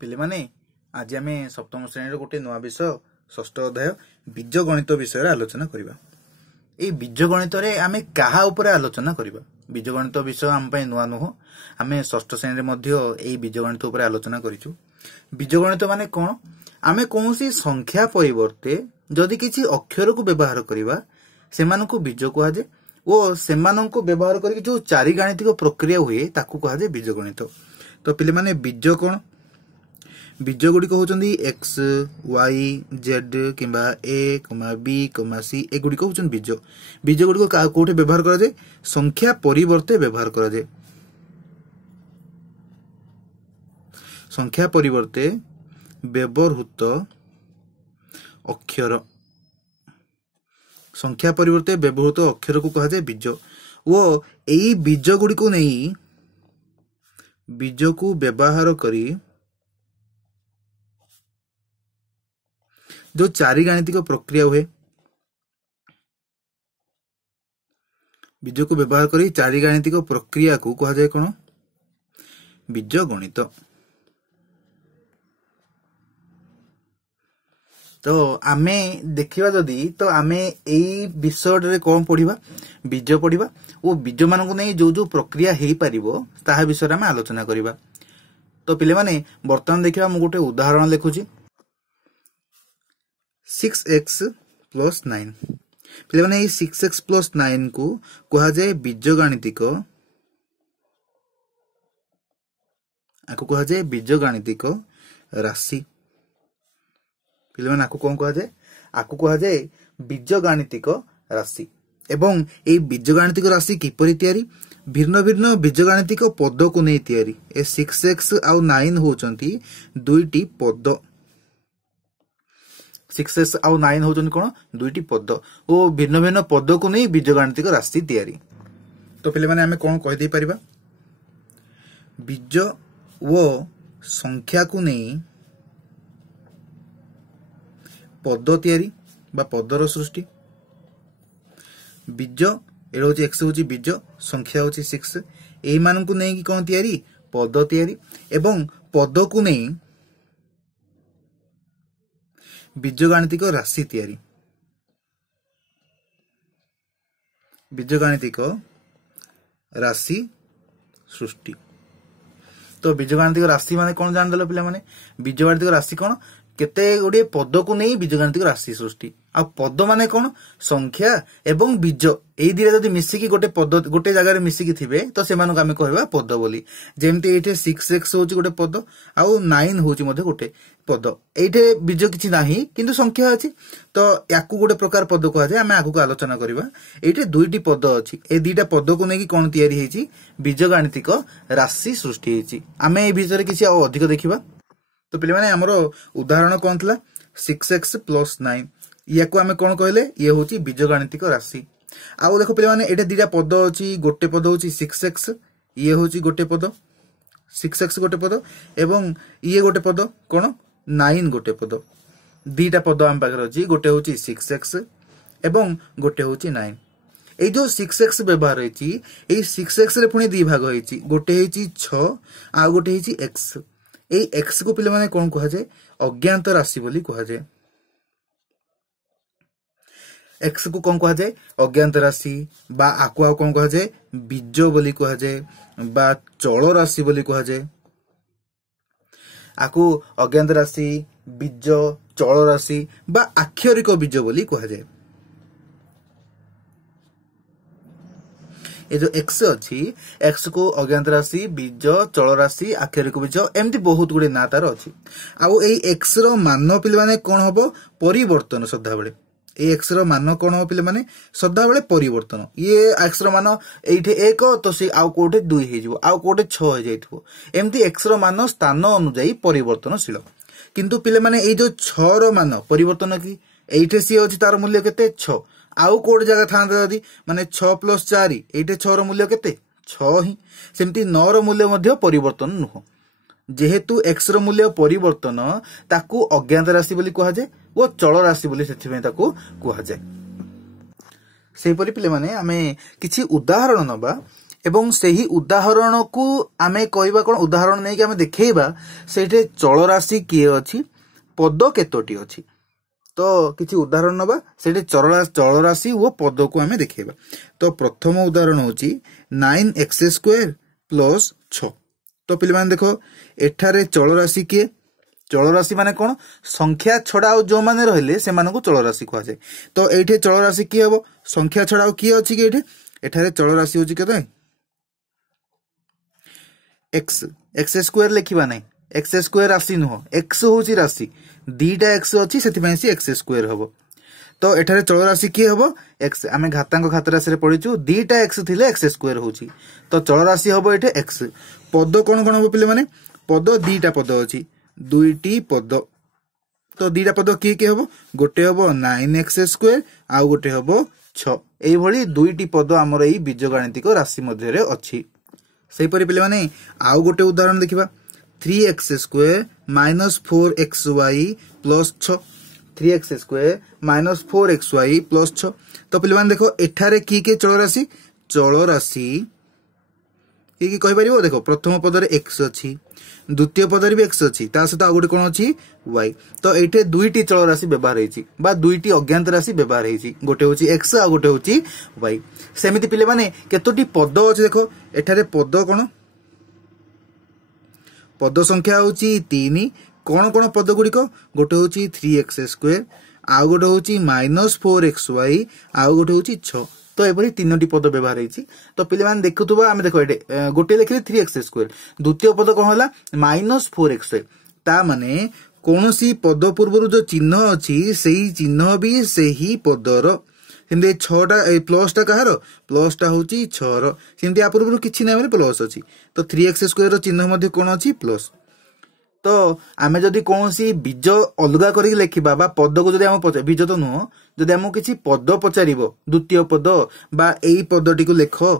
पिले माने आज आम सप्तम श्रेणी गोटे नुआ विषय षष्ठ अध्याय बीज गणित विषय आलोचना करबा। ए बीज गणित रे आमे काहा ऊपर आलोचना करबा। बीज गणित विषय आम पई नुआ नुह। आमे षष्ठ श्रेणी मध्य ए बीज गणित ऊपर आलोचना करिछु। बीज गणित माने कोन? आमे कोनसी संख्या परिवर्ते जदि किछि अक्षर को व्यवहार करबा सेमानकु बीज कुहा जे ओ सेमानकु व्यवहार करके जो चारि गाणितिक प्रक्रिया हुए ताकू कहा जे बीज गणित। तो पिले माने बीज कोन? बीज गुड़ी होचंदी एक्स वाई जेड किंबा ए बी सी एगुड़ी होचन बीज। बीज गुड़ी कोठे व्यवहार करा जाए? संख्या परिवर्ते व्यवहार करा जाए। संख्या परिवर्ते व्यवहृत अक्षर, संख्या परिवर्ते व्यवहृत अक्षर को कहा जाए बीज। वो एई बीज गुड़ी को नहीं बीज को व्यवहार करी जो चारि गाणितिक प्रक्रिया हुए, बीज को व्यवहार करी चारि गाणितिक प्रक्रिया को कहा जाए कौन? बीज गणित। तो आमे देखिबा जदी तो आमे एई विषय रे कौन पढ़िबा? बीज पढ़िबा। वो बीज मानक नहीं जो जो प्रक्रिया हेई परिबो ताहा विषय आमे आलोचना करिबा। तो पिले माने वर्तमान देखिबा मु गोटे उदाहरण लिखुची 6x + 9। पिले माने ए 6x + 9 को कहा जाए बीज गाणितिक, आको कहा जाए बीज गाणितिक राशि। पिले माने आको कोन कहा जाए? आको कहा जाए बीज गाणितिक राशि। एवं ए बीज गाणितिक राशि किपरि तयारी? भिन्न भिन्न बीज गाणितिक पद को नै तयारी। ए 6x आउ 9 होचंती दुईटी पद। 6x आउ 9 होचंती कोन? दुईटी पद। ओ भिन्न भिन्न पद को नै बीज गाणितिक राशि तयारी। तो पिले माने हमें कोन कह दे परिबा? बीज वो संख्या को नै पद तयारी बा पदर सृष्टि। बीज ए होची x होची बीज, संख्या होची 6। एई मान को नै कि कोन तयारी? पद तयारी। एवं पद को नै बीज गाणितिक राशि तयारी। बीज गाणितिक राशि सृष्टि। तो बीज गाणितिक राशि माने कोन जान देलो पिला माने? बीज गाणितिक राशि कोन? केते गुडे पद को नहीं बीज गाणितिक राशि सृष्टि। आ पद माने कोन? संख्या एवं बीज एई दिरे जदी मिसिकी गोटे पद गोटे जगह रे मिसिकी थिबे तो सेमानो आमे कहबा पद बोली। जेमति एठे 6x होची गोटे पद आउ 9 होची मध्ये गोटे पद। एठे बीज किछि नाही किंतु संख्या अछि तो याकू गोटे प्रकार पद कहै जे आमे आगु को आलोचना करिबा। एठे दुईटी पद अछि। ए दुईटा पद को नै कि कोन तयारी हेची? बीज गाणितिक राशि सृष्टि हेची। आमे ए विषय रे किछि आ अधिक देखिबा। तो पिले माने हमरो उदाहरण कोन थला? 6x + 9। याकू आमे कोन कहले? ये होची बीज गाणितिक राशि। आउ देखो पिले माने एठे दुईटा पद अछि। गोटे पद होची 6x, ये होची गोटे पद 6x गोटे पद एवं ये गोटे पद कोन? 9 गोटे पद। दुईटा पद आम पाखर अछि। गोटे होची 6x एवं गोटे होची 9। ए जो 6x व्यवहार हेची ए 6x रे पुनी दी भाग हेची। गोटे हेची 6 आ गोटे हेची x। ए x को पिले माने कोन कहा जाए? अज्ञात राशि बोली कहा जाए। x को कोन कहा जाए? अज्ञात राशि बा आको कोन कहा जाए? बीज बोली कहा जाए बा चल राशि बोली कहा जाए। आको अज्ञात राशि, बीज, चल राशि बा आक्षरिक बीज बोली कहा जाए। ए जो x अछि x को अज्ञात राशि, बीज, चल राशि, आक्षरिक बीज एमती बहुत गुडे ना तार अछि। आउ एई x रो मान पिले माने कोन हबो? परिवर्तन सदा बेले। ए x रो मान कोन हबो पिले माने? सदा बेले परिवर्तन। ये x रो मान एइठे 1 तो से आउ कोठे 2 हे जिवो, आउ कोठे 6 हे जाइथबो। एमती x रो मान स्थान अनुसार परिवर्तनशील। किंतु पिले माने ए जो 6 रो मान परिवर्तन की एइठे सी अछि तार मूल्य केते? 6। आउ कोड जगह थांता जदी माने 6 + 4 एइठे 6 रो मूल्य केते? 6 ही। सेमती 9 रो मूल्य मध्य परिवर्तन नुह। जेहेतु x रो मूल्य परिवर्तन ताकू अज्ञात राशि बोली कहा जाए ओ चल राशि बोली सेथिमे ताकू कहा जाए। सेपरि पिले माने आमे किछि उदाहरण नबा। एवं सही उदाहरण को आमे कहबा कोन उदाहरण नै कि आमे देखैबा सेठे चल राशि किए अछि पद केतोटी अछि तो किछि उदाहरण नबा सेठे चल राशि वो पद को आमे देखैबा तो प्रथम उदाहरण होची 9x² प्लस 6 तो पिले माने देखो एठारे चल राशि किए चल राशि माने कोन संख्या छडा जो माने रहले से माने को चल राशि कहै जाय तो एठे चल राशि की हबो संख्या छडा की अछि कि एठे एठारे चल राशि होची केते x² लिखिबा नै x² राशि नुह x होची राशि दीटा x अछि सेति पय सी x² हबो तो एठारे चल राशि की हबो x आमे घातांक खात राशि रे पढिचु दीटा x थिले x² होची तो चल राशि हबो एठे x पद कोन कोन हबो पिले माने पद दीटा पद अछि दुईटी पद तो दीटा पद की हबो गोटे हबो 9x² आ गोटे हबो 6 एई भली दुईटी पद हमर एई बीजगणितिक राशि मध्य रे अछि सेही परि पिले माने आउ गोटे उदाहरण देखिबा 3x² - 4xy plus 6 3x² - 4xy plus 6 तो पिले माने देखो एठारे की चल राशि की कहि परिबो देखो प्रथम पद रे x अछि द्वितीय पद रे भी x अछि ता सहित आ गोटे कोन अछि y तो एठे दुईटी चल राशि व्यवहार हेछि बा दुईटी अज्ञात राशि व्यवहार हेछि गोटे होछि x आ गोटे होछि y सेमिति पिले माने केतोटी पद अछि देखो एठारे पद कोन पद संख्या होछि 3 कोन कोन पद गुडी को गोटे होछि 3x² आ गोटे होछि -4xy आ गोटे होछि 6 तो एभली तीनोटी पद व्यवहार हेछि तो पिले मान देखुतबा हम देखो एटे गोटे लिखले 3x² द्वितीय पद कोन होला -4xy ता माने कोनोसी पद पूर्वरु जो चिन्ह अछि सेही चिन्ह भी सेही पदर सेमते 6टा ए प्लसटा कहार प्लसटा होछि 6 रो सेमते आ पूर्वरु किछि नै माने प्लस अछि तो 3x² रो चिन्ह मध्ये कोन अछि प्लस तो आमे जदि कोनोसी बीज अलगा करी लेखिबा बा पद को जदि हम बीज तो नुह जदि हम किछि पद पचारिबो द्वितीय पद बा एई पदटी को लेखो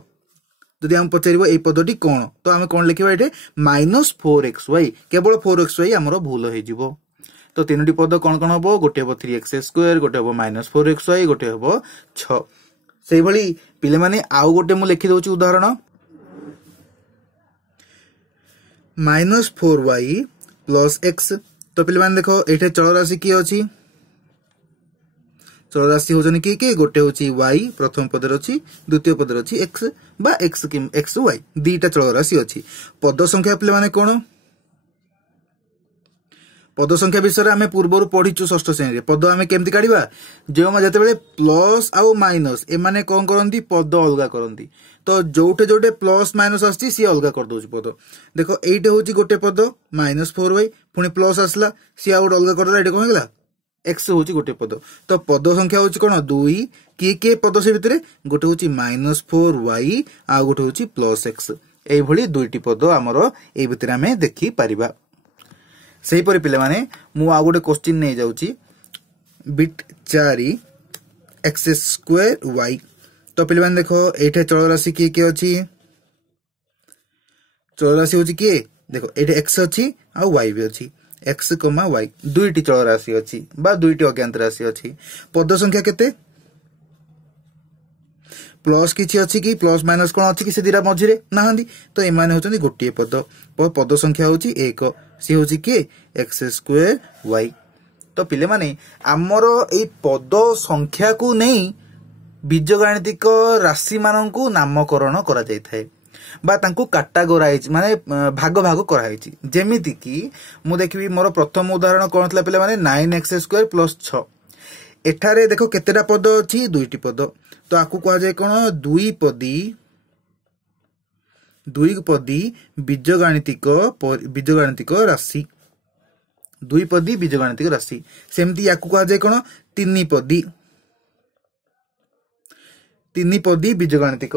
जदि हम पचारिबो एई पदटी कोन तो आमे कोन लिखिबा एठे -4xy केवल 4xy हमरो भूल हे जिवो तो तीनोटी पद कोन कोन हबो गोटे हबो 3x² गोटे हबो -4xy गोटे हबो 6 सेही भली पिले माने आउ गोटे मु लिखि दोची उदाहरण -4y प्लस x तो पिले माने देखो एठे चल राशि की अछि चल राशि होजन की गोटे होची y प्रथम पद रछि द्वितीय पद रछि x बा x कि x y दीटा चल राशि अछि पद संख्या पिले माने कोन पद संख्या विषय आमे पूर्वरु पढिचु षष्ठ श्रेणी रे पद आमे केमति काढिबा जे मा जते बेले प्लस आ माइनस ए माने कोन करंती पद अलगा करंती तो जोटे जोटे प्लस माइनस आछि सी अलगा कर दोछ पद देखो एइटे होची गोटे पद -4y पुनी प्लस आसला सी आउट अलगा करला एटे कोन गेला x होची गोटे पद तो पद संख्या होची कोन 2 के पद से भितरे गोटे होची -4y आ गोटे होची +x एई भली दुईटी पद हमरो एई भितरे आमे देखि परिबा सही परि पिले माने मु आ गोटे क्वेश्चन नै जाउची बिट 4 x² y तो पिले माने देखो एठे चल राशि के अछि चल राशि होची के देखो एठे x अछि आ y भी अछि x, y दुईटी चल राशि अछि बा दुईटी अज्ञात राशि अछि पद संख्या केते प्लस किछि अछि कि प्लस माइनस कोन अछि कि से दिरा मझिरे नाहंदी तो ए माने होचंदी गोटिए पद पद संख्या होची 1 सी होची के x² y तो पिले माने हमरो ए पद संख्या को नै बीजगणितिक राशि माननकु नामकरण करा जाय थाए बा तांको कैटेगराइज माने भाग भाग करा हैछि जेमिति कि मु देखबी मोर प्रथम उदाहरण कोन थला पिले माने 9x² + 6 एठारे देखो केतेटा पद अछि दुईटी पद तो आकु कहा जाय कोन द्विपदी बीजगणितिक राशि द्विपदी बीजगणितिक राशि सेमति याकु कहा जाय कोन तीन पदी बीजगणितिक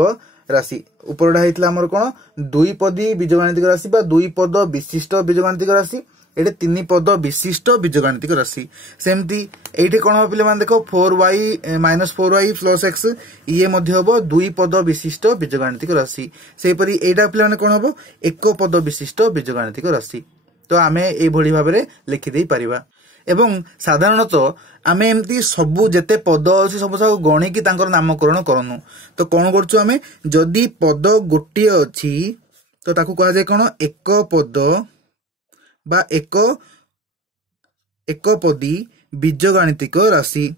राशि उपरडा हेतला हमर कोन द्विपदी बीजगणितिक राशि बा द्विपद विशिष्ट बीजगणितिक राशि एटे तीन पद विशिष्ट बीजगणितिक राशि सेमति एठी कोन हो पिले मान देखो 4y - 4y + x ये मध्ये होबो द्विपद विशिष्ट बीजगणितिक राशि सेही परि एटा पिले मान कोन होबो एक पद विशिष्ट बीजगणितिक राशि तो आमे एई भली भाबरे लिखि देई परिबा एवं साधारणतः आमे एमती सबु जेते पद अछि सब सब गणी की तांकर नामकरण करनु तो कोन करछु आमे जदी पद गोटी अछि तो ताकू कहा जाय कोन एक पद बा एक पदी बीजगणितिक राशि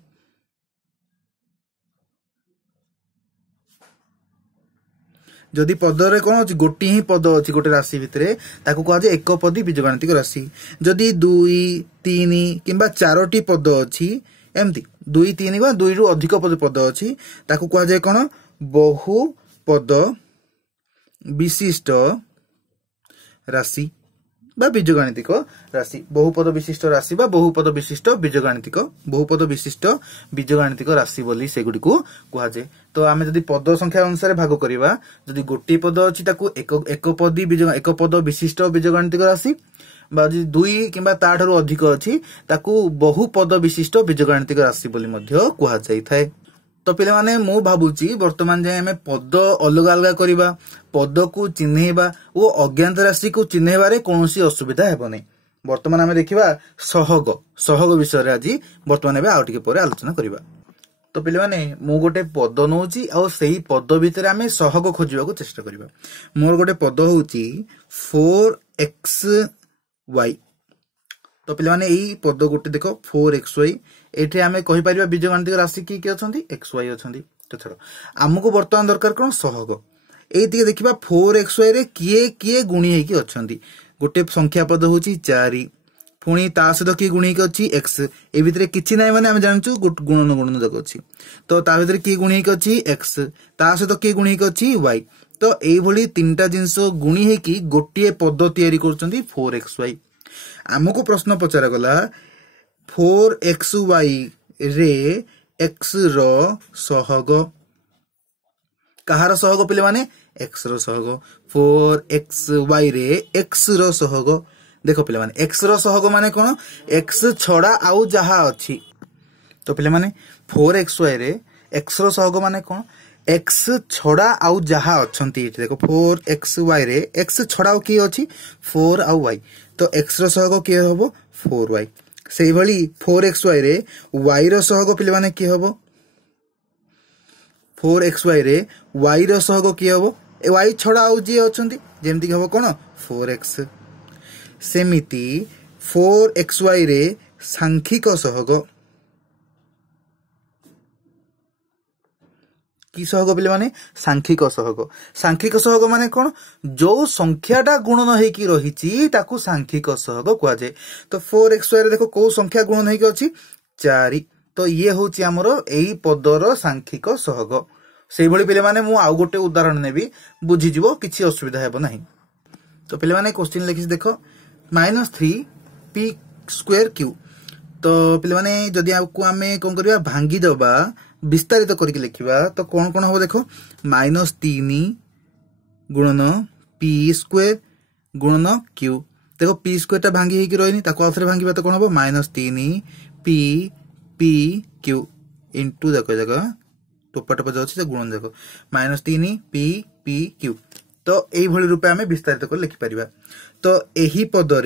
जदि पदरे कौन अच्छी गोटे ही पद अच्छी गोटे राशि भितर ताकू कहा जाए एक पदी बीजगणितिक राशि जदि 2 3 किंबा 4टी पद अच्छी एमती 2 3 बा 2 रु अधिक पद अच्छी ताकू कहा जाए कौन बहु पद विशिष्ट राशि बा बीजगणितिक राशि बहुपद विशिष्ट राशि बा बहुपद विशिष्ट बीजगणितिक राशि बोली सेगुडी को कहा जाए तो आमे जदि पद संख्या अनुसार भाग करिबा जदि गोटी पद अछि ताकू एक पद विशिष्ट बीजगणितिक राशि बा जदि 2 किंबा ताठारु अधिक अछि ताकू बहुपद विशिष्ट बीजगणितिक राशि बोली मध्य कहा जाय थाए तो पिले माने मु भाबुची वर्तमान जाय हमें पद अलग अलग करिबा पद को चिन्हैबा ओ अज्ञात राशि को चिन्हैबारे कोनोसी असुविधा हेबो नै वर्तमान हमें देखिबा सहग विषय रे आज वर्तमान एबे आउटिके परे आलोचना करिबा तो पिले माने मु गोटे पद नउची आ सेही पद भितर हमें सहग खोजिबा को चेष्टा करिबा मोर गोटे पद होउची 4xy तो पिले माने एई पद गोटे देखो 4xy एठी हमें कहि परिबा बीजगणितिक राशि की अछंती xy अछंती तो छड़ो हमको वर्तमान दरकार कोन सहग एतिके देखिबा 4xy रे किए गुणी हेकी अछंती गोटे संख्या पद होची 4 पुणी ता सहित की गुणी हेकी अछि x ए भितरे किछि नै माने हम जानचु गुणन जक अछि तो ता भितरे की गुणी हेकी अछि x ता सहित की गुणी हेकी अछि y तो एई भली तीनटा जिंस गुणी हेकी गोटिए पद तयारी करचंती 4xy हमको प्रश्न पचारा गला 4xy रे x रो सहग कहार सहग पिले माने x रो सहग 4xy रे x रो सहग देखो पिले माने x रो सहग माने कोन x छडा आउ जहा अछि तो पिले माने 4xy रे x रो सहग माने कोन x छडा आउ जहा अछंती देखो 4xy रे x छडा की अछि 4 आउ y तो x रो सहग की हबो 4y सेही भली 4xy रे y रो सहग पिले माने की हबो 4xy रे y रो सहग की हबो ए y छडा आउ जी अछंती जेमति की हबो कोन 4x सेमिति 4xy रे सांख्यिक सहग की सहग पिले माने सांख्यिक सहग माने कोन जो संख्याटा गुणन हेकी रहिची ताकू सांख्यिक सहग कुआ जाय तो 4xy रे देखो को संख्या गुणन हेकी अछि 4 तो ये होची हमरो एई पदर सांख्यिक सहग सेही भली पिले माने मु आउ गोटे उदाहरण नेबी बुझी जिवो किछि असुविधा हेबो नाही तो पिले माने क्वेश्चन लिखिस देखो -3p²q तो पिले माने जदि आपको आमे कोन करिया भांगी दबा विस्तारित करके लिखिबा तो कौन कौन हो देखो -3 गुणन p² गुणन q देखो p² टा भांगी हेकी रहनी ताको आथरे भांगीबा तो कोन हो -3p इनटू देखो जगह टोपा टोपा जाउछि से गुणन देखो -3p तो एई भली रूपे हमें विस्तारित कर लिखि परिबा तो एही पदर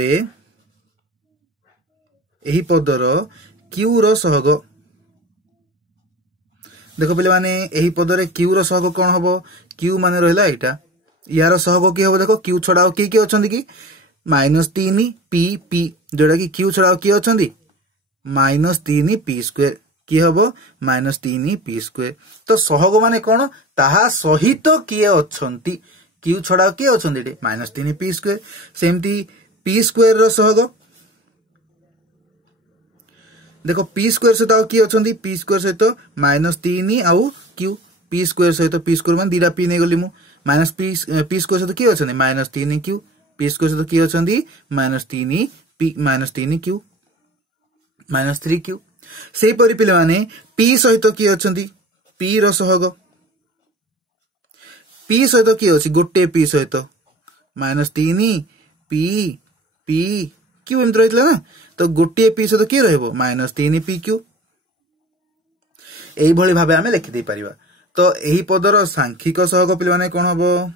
q रो सहग देखो पिले माने एही पदरे q रो सहग कोन हबो q माने रहला एटा यार सहग की हबो देखो q छडाओ की अछंती की -3p जोडा की q छडाओ की अछंती -3p² की हबो -3p² तो सहग माने कोन ताहा सहित की अछंती q छडाओ की अछंती -3p² सेमती p² रो सहग देखो p² सहित आउ की अछंती p² सहित -3 आउ q p² सहित p² मान दीरा p नै गली मु -p² सहित की अछंती -3q p² सहित की अछंती -3q सेही परि पिले माने p सहित की अछंती p रो सहग p सहित की अछि गोटे p सहित -3p एमत रहितला ना तो गोटे p सहित की रहबो -3pq एही भली भाबे हमें लिखि दे परिबा तो एही पदर सांख्यिक सहग पिले माने कोन हबो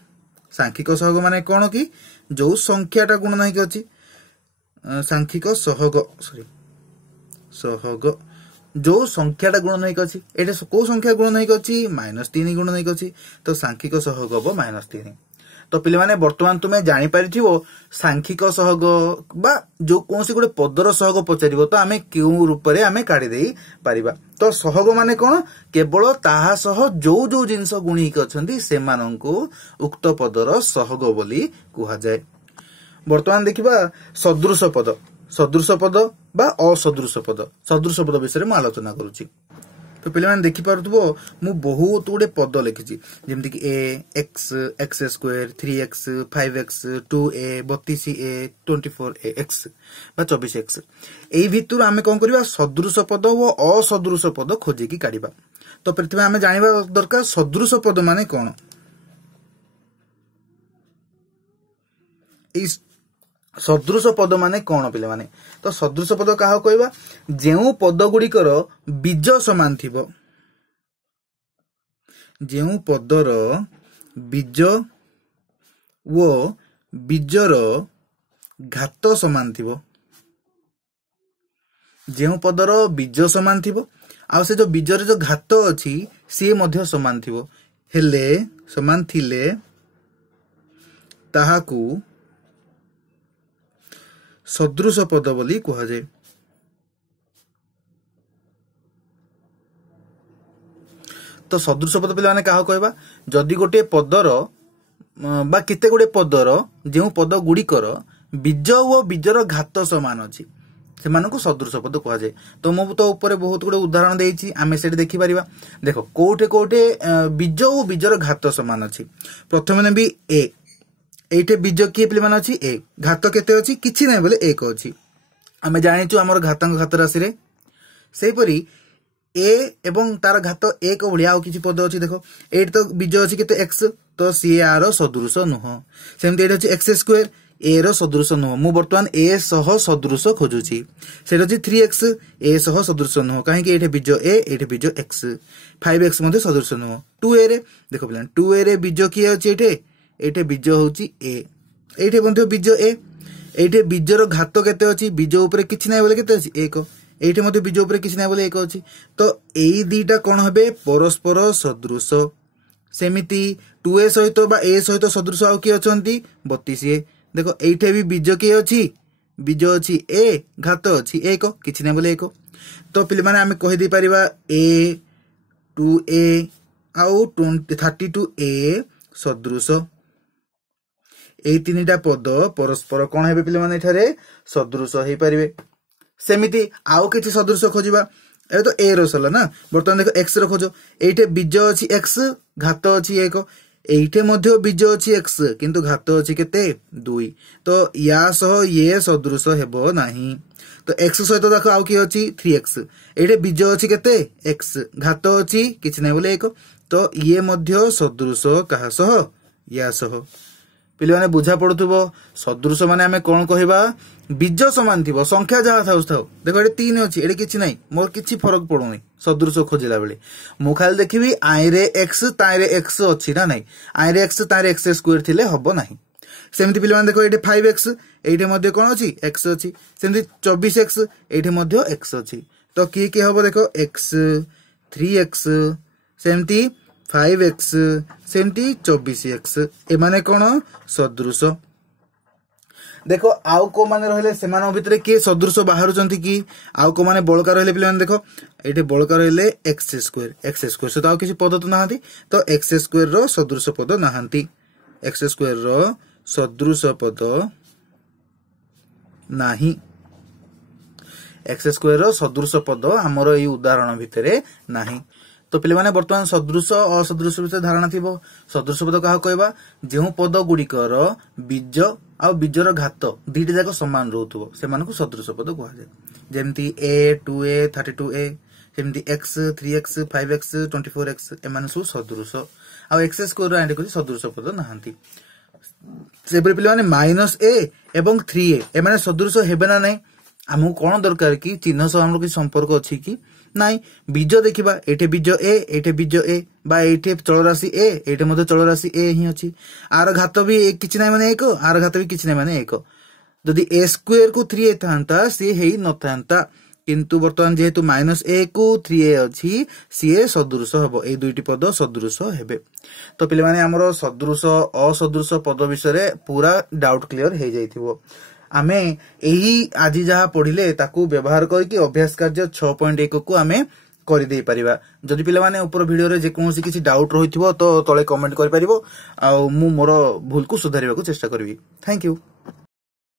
सांख्यिक सहग माने कोन की जो संख्याटा गुणन हेकी अछि सांख्यिक सहग सॉरी सहग जो संख्याटा गुणन होइक अछि एटा को संख्या गुणन होइक अछि -3 गुणन होइक अछि तो सांख्यिक सहग हबो -3। तो पिले माने वर्तमान तुमे जानि परिथिबो सांख्यिक सहग बा जो कोनसी गोटे पदर सहग पचारिबो तो आमे केउ रूप रे आमे काढी देई परिबा। तो सहग माने कोन केवल ताहा सह जो जो जिंस गुणिक अछंती सेमानंकु उक्त पदर सहग बोली कुहा जाय। वर्तमान देखिबा सदृश पद बा असदृश पद विषय में आलोचना करूची। तो पिले माने देखि पारुथबो मु बहुत गुडे पद लिखिची जेमति कि a x x square 3x 5x 2a 32a 24a x बा 24x एई भितुर आमे कोन करबा सदृश पद व असदृश पद खोजि कि काढिबा। तो प्रथमे आमे जानिबा दरकार सदृश पद माने कोन। इस सदृश पद माने कौन पिले माने तो सदृश पद कहा कहबा जेउ पद गुड़िकर बीज समान थिबो जेउ पदर बीज वो बीजर घात समान थिबो जेउ पदर बीज समान थिबो आ से जो बीजर जो घात अछि से मध्य समान थिबो हेले समान थिले ताहाकू सदृश पद बोली कुहा जाए। तो सदृश पद पिला माने कहा कहबा जदि गोटे पदर बा केते गोटे पदर जेउ पद गुड़िकर बीज ओ बीजर घात समान अछि सेमानकु सदृश पद कुहा जाए। तो मु तो ऊपर बहुत गुडे उदाहरण देइछि आमे सेठी देखि परिबा। देखो कोठे कोठे बीज ओ बीजर घात समान अछि। प्रथमे ने भी a एठे बीज किए पिले मान अछि ए घात केते अछि किछि नै बोले 1 अछि। आमे जानिछु हमर घातांक घात राशि रे सेहि परी ए एवं तार घात 1 भलिया आ किछि पद अछि। देखो एठ तो बीज अछि केते x तो सी आर सदृश नुह सेमते एठ अछि x स्क्वायर ए रो सदृश नुह मु वर्तमान ए सह सदृश खोजुछि सेठ अछि 3x ए सह सदृश नुह काहे कि एठे बीज ए एठे बीज x 5x मध्ये सदृश नुह 2a रे देखो पिला 2a रे बीज किए अछि एठे एठे बीज होची ए एठे बंधो बीज ए एठे बीजर घात केते अछि बीज ऊपर किछि नै बोले केते अछि 1 एठे मध्ये बीज ऊपर किछि नै बोले 1 अछि। तो एई दीटा कोन हबे परस्पर सदृश सेमिति 2a सहित बा a सहित सदृश आ कि अछंती 32a देखो एठे भी बीज के अछि बीज अछि a घात अछि 1 किछि नै बोले 1। तो पिले माने आमे कहि दै परिबा a 2a आउ 32a सदृश एई तीनटा पद परस्पर कोन हेबे पिले माने एठारे सदृश हेई परिबे। सेमिति आउ किछि सदृश खोजिबा ए तो ए रसला ना वर्तमान देखो x रो खोजो एठे बीज अछि x घात अछि 1 एठे मध्ये बीज अछि x किंतु घात अछि केते 2 तो या सह ये सदृश हेबो नाही। तो x सहित देखो आउ कि अछि 3x एठे बीज अछि केते x घात अछि किछि नै बोले 1 तो ये मध्ये सदृश कहा सह या सह पिले माने बुझा पड़ुथबो सदृश माने हमें कोन कहबा बीज समान थिबो संख्या जहा थाउ थाउ देखो एटे 3 अछि एटे किछि नै मोर किछि फरक पडुनी सदृश खोजिला बेले मु खाली देखिबी आई रे x ताई रे x अछि ना नै आई रे x ताई रे x स्क्वायर थिले हबो नाही। सेमति पिले माने देखो एटे 5x एटे मध्ये कोन अछि x अछि सेमति 24x एटे मध्ये x अछि तो की हबो देखो x 3x सेमति 5x सेमति 24x ए माने कोन सदृश। देखो आउ को माने रहले सेमान भितरे के सदृश बाहर जंती की आउ को माने बळका रहले पिले माने देखो एटे बळका रहले x स्क्वायर से तो आउ किछि पद तो नाहंती तो x स्क्वायर रो सदृश पद नाहंती x स्क्वायर रो सदृश पद नाही x स्क्वायर रो सदृश पद हमरो ई उदाहरण भितरे नाही। तो पिले माने वर्तमान सदृश असदृश विषय धारणा थिबो सदृश पद कहा कहबा जेउ पद गुड़िकर बीज आ बीजर घात दीटा जाक समान रहउथबो सेमानकु सदृश पद कहआ जाय जेमति a 2a 32a सेमति x 3x 5x 24x एमाने सु सदृश आ x स्क्वायर एंड को सदृश पद नाहंती। सेबरे पिले माने -a एवं 3a एमाने सदृश हेबे ना नै हमहु कोन दरकार की चिन्ह सह हमरो कि संपर्क अछि कि नाई बीज देखिबा एठे बीज ए बा एठे चल राशि ए एठे मध्ये चल राशि ए ही अछि आर घात भी किछि नै माने 1 आर घात भी किछि नै माने 1 जदि ए स्क्वायर को 3a था सी हे न था किंतु बर्तमान जेहेतु -a को 3a अच्छी सी सदृश हम ये दुईटी पद सदृश हेबे। तो पे आमर सदृश असदृश पद विषय पूरा डाउट क्लियर हो जाइथिबो। आमे यही आज जहाँ पढ़िले ताकू व्यवहार करके अभ्यास कार्य 6.1 को आमे कर दे परिबा। जदि पिला माने ऊपर वीडियो रे जे कोनोसी किछि डाउट रहिथिबो तो तळे कमेंट करि परिबो आ मु मोर भूल को सुधारिबा को चेष्टा करबी। Thank you.